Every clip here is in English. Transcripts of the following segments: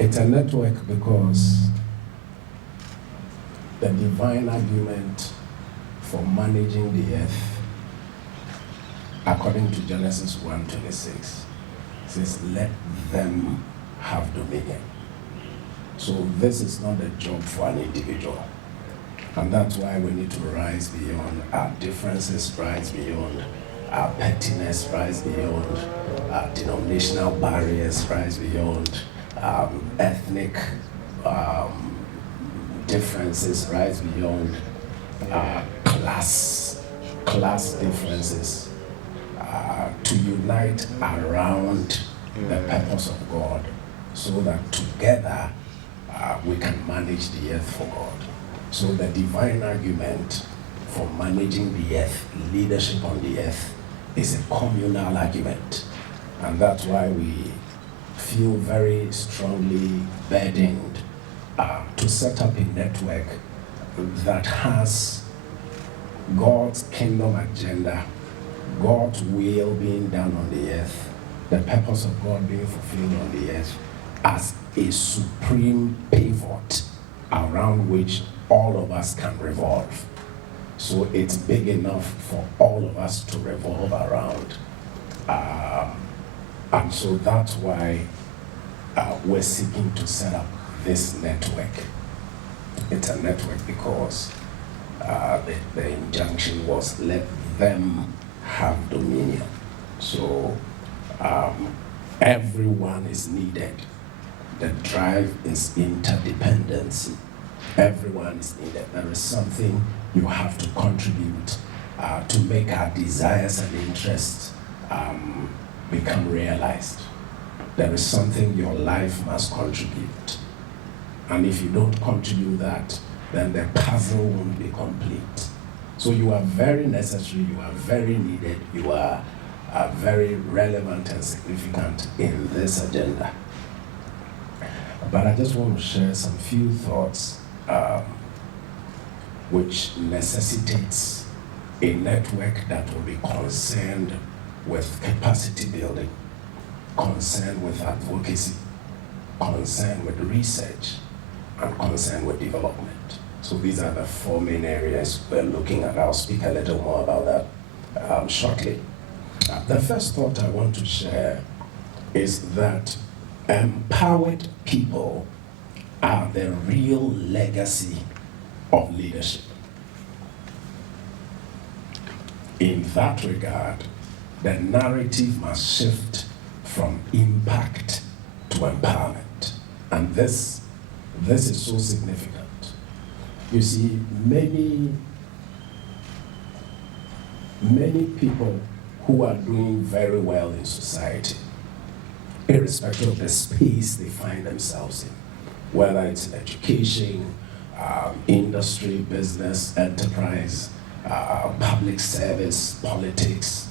It's a network because the divine argument for managing the earth, according to Genesis 1:26, says, let them have dominion. So this is not a job for an individual. And that's why we need to rise beyond our differences, rise beyond our pettiness, rise beyond our denominational barriers, rise beyond ethnic differences, rise beyond class differences, to unite around the purpose of God, so that together we can manage the earth for God. So the divine argument for managing the earth, leadership on the earth, is a communal argument. And that's why we feel very strongly burdened to set up a network that has God's kingdom agenda, God's will being done on the earth, the purpose of God being fulfilled on the earth, as a supreme pivot around which all of us can revolve. So it's big enough for all of us to revolve around. And so that's why we're seeking to set up this network. It's a network because the injunction was, let them have dominion. So everyone is needed. The drive is interdependency. Everyone is needed. There is something you have to contribute to make our desires and interests become realized. There is something your life must contribute. And if you don't contribute that, then the puzzle won't be complete. So you are very necessary, you are very needed, you are very relevant and significant in this agenda. But I just want to share some few thoughts which necessitates a network that will be concerned with capacity building, concerned with advocacy, concerned with research, and concerned with development. So these are the four main areas we're looking at. I'll speak a little more about that shortly. The first thought I want to share is that empowered people are the real legacy of leadership. In that regard, the narrative must shift from impact to empowerment. And this is so significant. You see, many people who are doing very well in society, irrespective of the space they find themselves in, whether it's in education, industry, business, enterprise, public service, politics,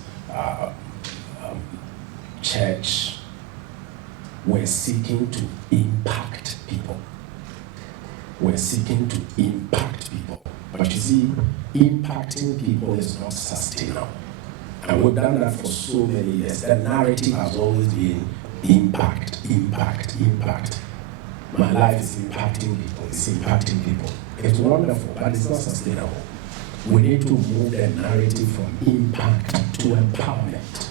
church, we're seeking to impact people. We're seeking to impact people. But you see, impacting people is not sustainable. And we've done that for so many years. The narrative has always been impact, impact, impact. My life is impacting people, it's impacting people. It's wonderful, but it's not sustainable. We need to move the narrative from impact to empowerment.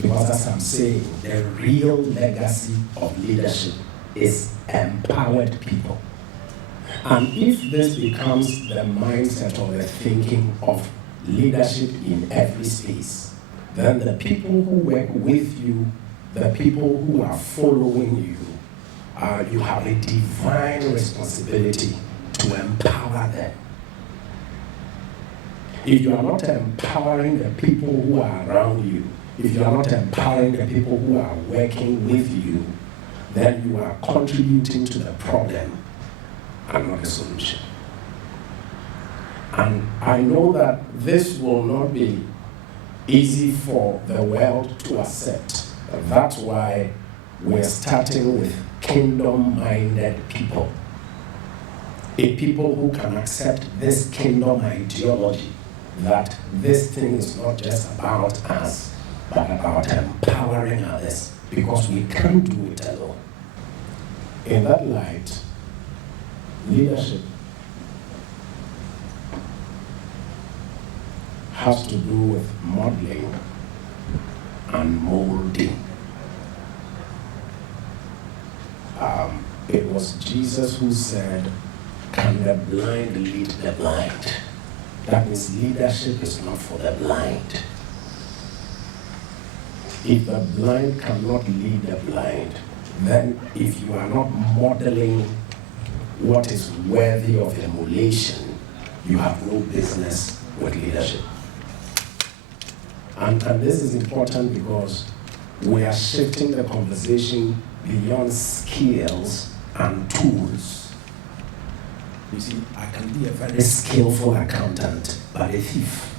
Because as I'm saying, the real legacy of leadership is empowered people. And if this becomes the mindset or the thinking of leadership in every space, then the people who work with you, the people who are following you, you have a divine responsibility to empower them. If you are not empowering the people who are around you, if you are not empowering the people who are working with you, then you are contributing to the problem and not the solution. And I know that this will not be easy for the world to accept. That's why we're starting with kingdom-minded people. A people who can accept this kingdom ideology, that this thing is not just about us, but about empowering others, because we can't do it alone. In that light, leadership has to do with modeling and molding. It was Jesus who said, "Can the blind lead the blind?" That means leadership is not for the blind. If the blind cannot lead the blind, then if you are not modeling what is worthy of emulation, you have no business with leadership. And this is important because we are shifting the conversation beyond skills and tools. You see, I can be a very skillful accountant, but a thief.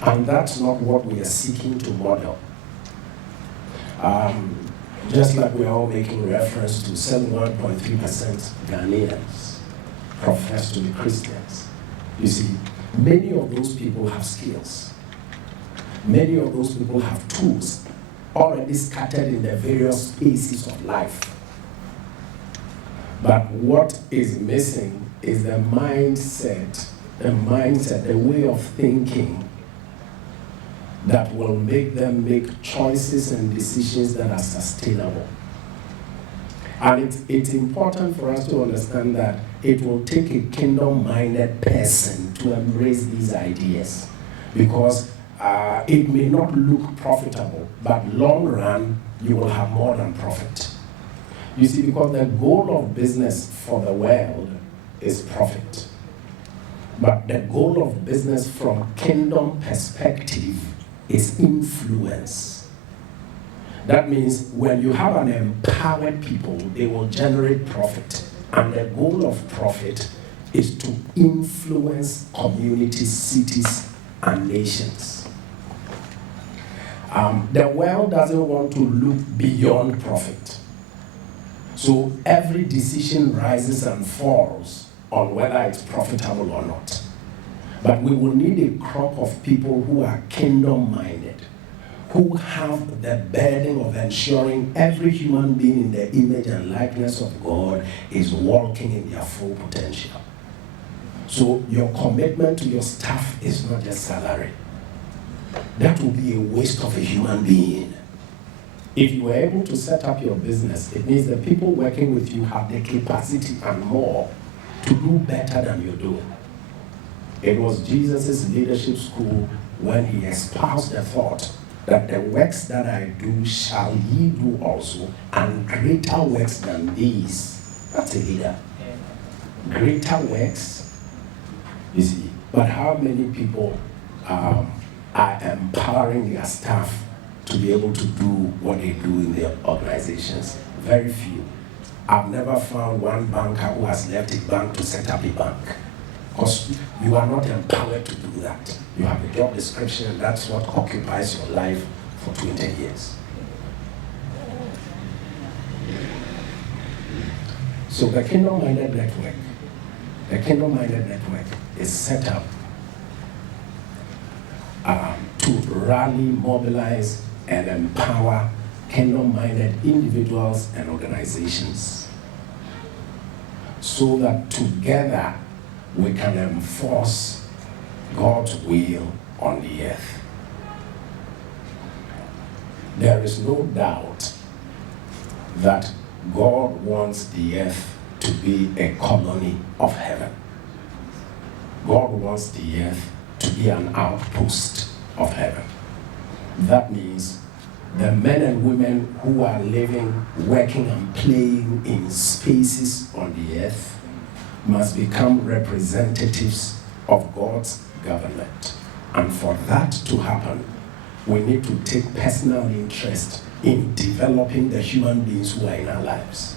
And that's not what we are seeking to model. Just like we are all making reference to 71.3% Ghanaians profess to be Christians. You see, many of those people have skills. Many of those people have tools already scattered in the various spaces of life. But what is missing is the mindset, the way of thinking that will make them make choices and decisions that are sustainable. And it's important for us to understand that it will take a kingdom-minded person to embrace these ideas, because it may not look profitable, but long run, you will have more than profit. You see, because the goal of business for the world is profit. But the goal of business from kingdom perspective is influence. That means when you have an empowered people, they will generate profit. And the goal of profit is to influence communities, cities, and nations. The world doesn't want to look beyond profit. So every decision rises and falls on whether it's profitable or not. But we will need a crop of people who are kingdom-minded, who have the burden of ensuring every human being in the image and likeness of God is walking in their full potential. So your commitment to your staff is not just salary. That will be a waste of a human being. If you were able to set up your business, it means the people working with you have the capacity and more to do better than you're doing. It was Jesus' leadership school when he espoused the thought that the works that I do shall ye do also, and greater works than these. That's a leader. Greater works, you see. But how many people are empowering their staff to be able to do what they do in their organizations? Very few. I've never found one banker who has left a bank to set up a bank. Because you are not empowered to do that. You have a job description, and that's what occupies your life for 20 years. So the Kingdom-Minded Network, is set up to rally, mobilize, and empower kingdom-minded individuals and organizations, so that together we can enforce God's will on the earth. There is no doubt that God wants the earth to be a colony of heaven. God wants the earth to be an outpost of heaven. That means the men and women who are living, working, and playing in spaces on the earth must become representatives of God's government. And for that to happen, we need to take personal interest in developing the human beings who are in our lives.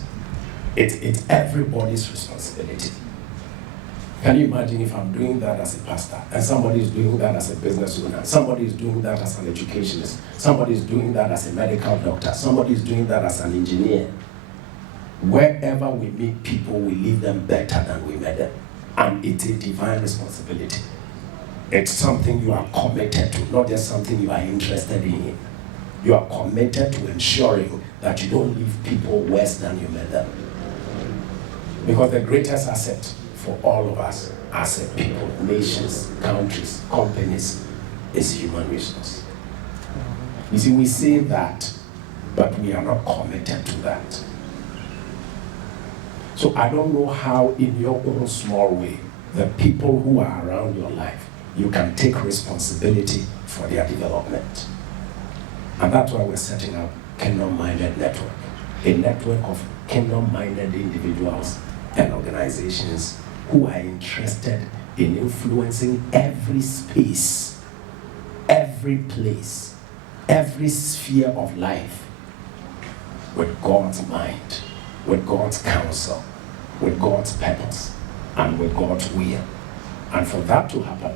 It's everybody's responsibility. Can you imagine if I'm doing that as a pastor, and somebody is doing that as a business owner, somebody is doing that as an educationist, somebody is doing that as a medical doctor, somebody is doing that as an engineer? Wherever we meet people, we leave them better than we met them. And it's a divine responsibility. It's something you are committed to, not just something you are interested in. You are committed to ensuring that you don't leave people worse than you met them. Because the greatest asset for all of us as a people, nations, countries, companies, is human resource. You see, we say that, but we are not committed to that. So I don't know how, in your own small way, the people who are around your life, you can take responsibility for their development. And that's why we're setting up Kingdom-Minded Network, a network of kingdom-minded individuals and organizations who are interested in influencing every space, every place, every sphere of life with God's mind, with God's counsel, with God's purpose, and with God's will. And for that to happen,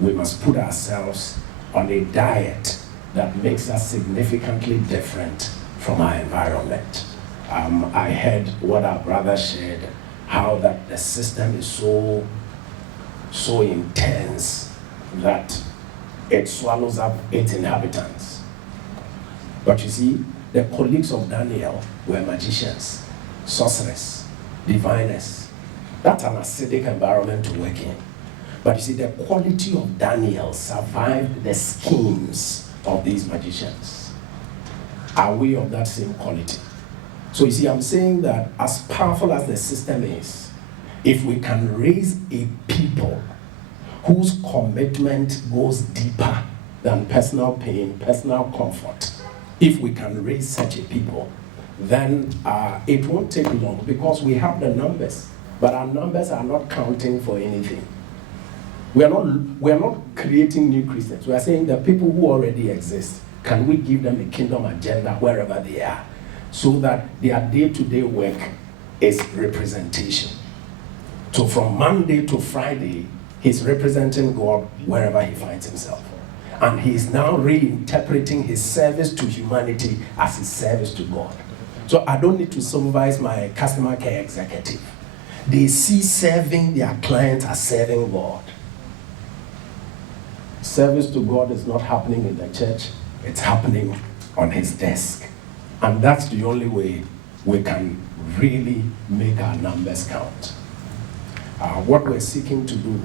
we must put ourselves on a diet that makes us significantly different from our environment. I heard what our brother shared, how that the system is so intense that it swallows up its inhabitants. But you see, the colleagues of Daniel were magicians, sorcerers, diviners. That's an acidic environment to work in. But you see, the quality of Daniel survived the schemes of these magicians. Are we of that same quality? So you see, I'm saying that as powerful as the system is, if we can raise a people whose commitment goes deeper than personal pain, personal comfort, if we can raise such a people, then it won't take long, because we have the numbers, but our numbers are not counting for anything. We are not creating new Christians. We are saying the people who already exist, can we give them a kingdom agenda wherever they are, so that their day-to-day work is representation. So from Monday to Friday, he's representing God wherever he finds himself. And he's now reinterpreting his service to humanity as his service to God. So I don't need to supervise my customer care executive. They see serving their clients as serving God. Service to God is not happening in the church, it's happening on his desk. And that's the only way we can really make our numbers count. What we're seeking to do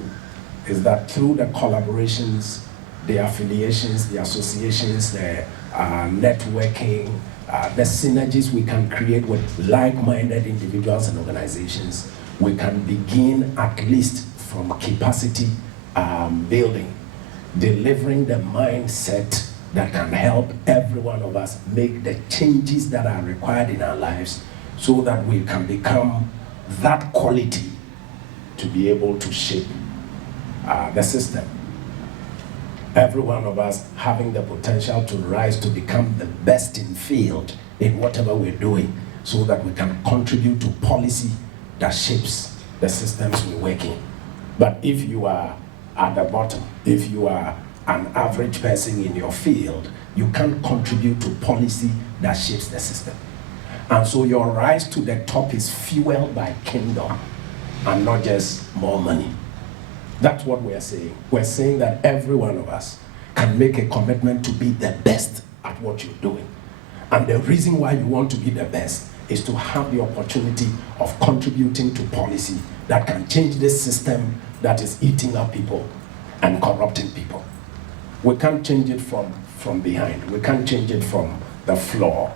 is that through the collaborations, the affiliations, the associations, the networking, the synergies we can create with like-minded individuals and organizations, we can begin at least from capacity building, delivering the mindset that can help every one of us make the changes that are required in our lives, so that we can become that quality to be able to shape the system. Every one of us having the potential to rise to become the best in field in whatever we're doing, so that we can contribute to policy that shapes the systems we work in. But if you are at the bottom, if you are an average person in your field, you can't contribute to policy that shapes the system. And so your rise to the top is fueled by kingdom and not just more money. That's what we're saying. We're saying that every one of us can make a commitment to be the best at what you're doing. And the reason why you want to be the best is to have the opportunity of contributing to policy that can change this system that is eating up people and corrupting people. We can't change it from behind. We can't change it from the floor.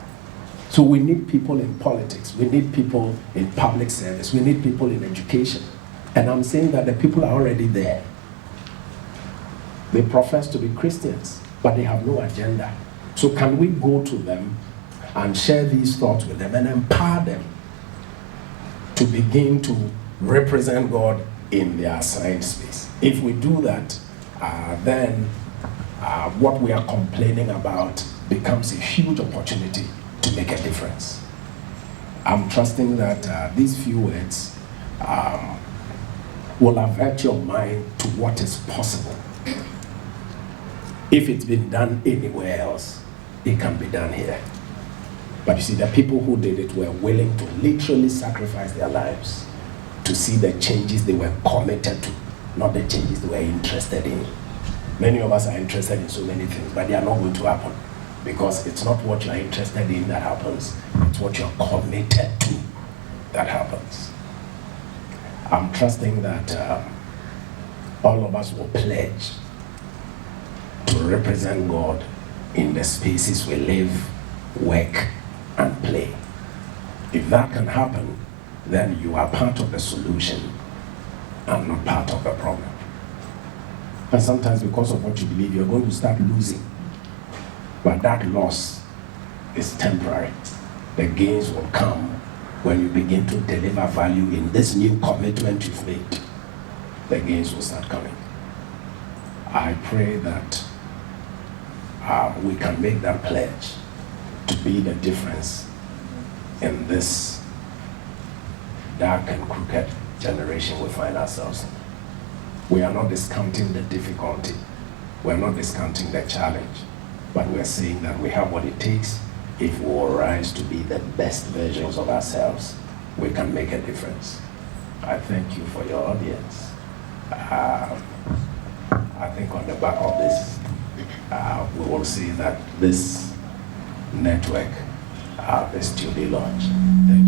So we need people in politics. We need people in public service. We need people in education. And I'm saying that the people are already there. They profess to be Christians, but they have no agenda. So can we go to them and share these thoughts with them and empower them to begin to represent God in their assigned space? If we do that, then what we are complaining about becomes a huge opportunity to make a difference. I'm trusting that these few words will avert your mind to what is possible. If it's been done anywhere else, it can be done here. But you see, the people who did it were willing to literally sacrifice their lives to see the changes they were committed to, not the changes they were interested in. Many of us are interested in so many things, but they are not going to happen. Because it's not what you're interested in that happens, it's what you're committed to that happens. I'm trusting that all of us will pledge to represent God in the spaces we live, work, and play. If that can happen, then you are part of the solution and not part of the problem. And sometimes because of what you believe, you're going to start losing. But that loss is temporary. The gains will come when you begin to deliver value in this new commitment you've made. The gains will start coming. I pray that we can make that pledge to be the difference in this dark and crooked generation we find ourselves in. We are not discounting the difficulty. We are not discounting the challenge. But we are saying that we have what it takes. If we will rise to be the best versions of ourselves, we can make a difference. I thank you for your audience. I think on the back of this, we will see that this network is to be launched. Thank you.